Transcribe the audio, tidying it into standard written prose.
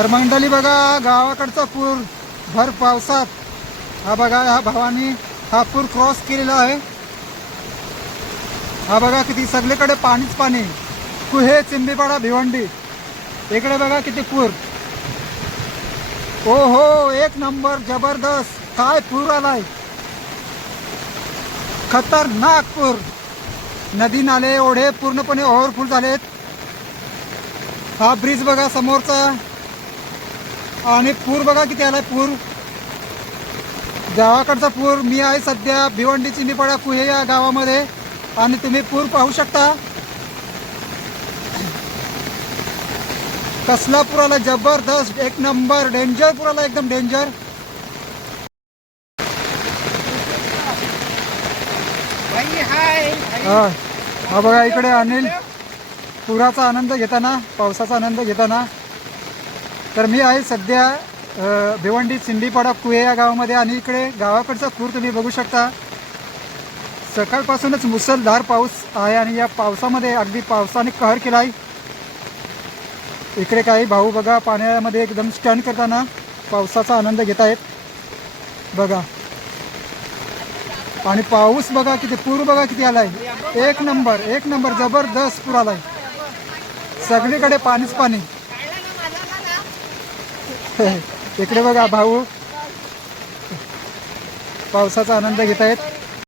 तर मंडळी बघा गावाकडचा पूर भर पावसात हा बघा, ह्या भावानी हा पूर क्रॉस केलेला आहे. हा बघा किती सगळीकडे पाणीच पाणी, कुहे, चिंबीपाडा, भिवंडी, इकडे बघा किती पूर. ओ हो, एक नंबर जबरदस्त. काय पूर आलाय, खतरनाक पूर. नदी नाले ओढे पूर्णपणे ओव्हरफुल झालेत. हा ब्रिज बघा समोरचा, आणि पूर बघा किती आलाय पूर. गावाकडचा पूर. मी आहे सध्या भिवंडी चिंबीपाडा कुहे या गावामध्ये, आणि तुम्ही पूर पाहू शकता. कसला पूर आला, जबरदस्त, एक नंबर, डेंजर पूर आला, एकदम डेंजर. हा बघा इकडे अनिल पुराचा आनंद घेताना, पावसाचा आनंद घेताना. तर मी आहे सध्या भिवंडी चिंबीपाडा कुहे या गावामध्ये, आणि इकडे गावाकडचा पूर तुम्ही बघू शकता. सकाळपासूनच मुसळधार पाऊस आहे, आणि या पावसामध्ये अगदी पावसाने कहर केला आहे. इकडे काही भाऊ बघा पाण्यामध्ये एकदम स्टंट करताना पावसाचा आनंद घेत आहेत बघा. आणि पाऊस बघा किती, पूर बघा किती आलाय, एक नंबर, एक नंबर, जबरदस्त पूर आलाय. सगळीकडे पाणीच पाणी. इकडे बघा भाऊ पावसाचा आनंद घेत आहेत.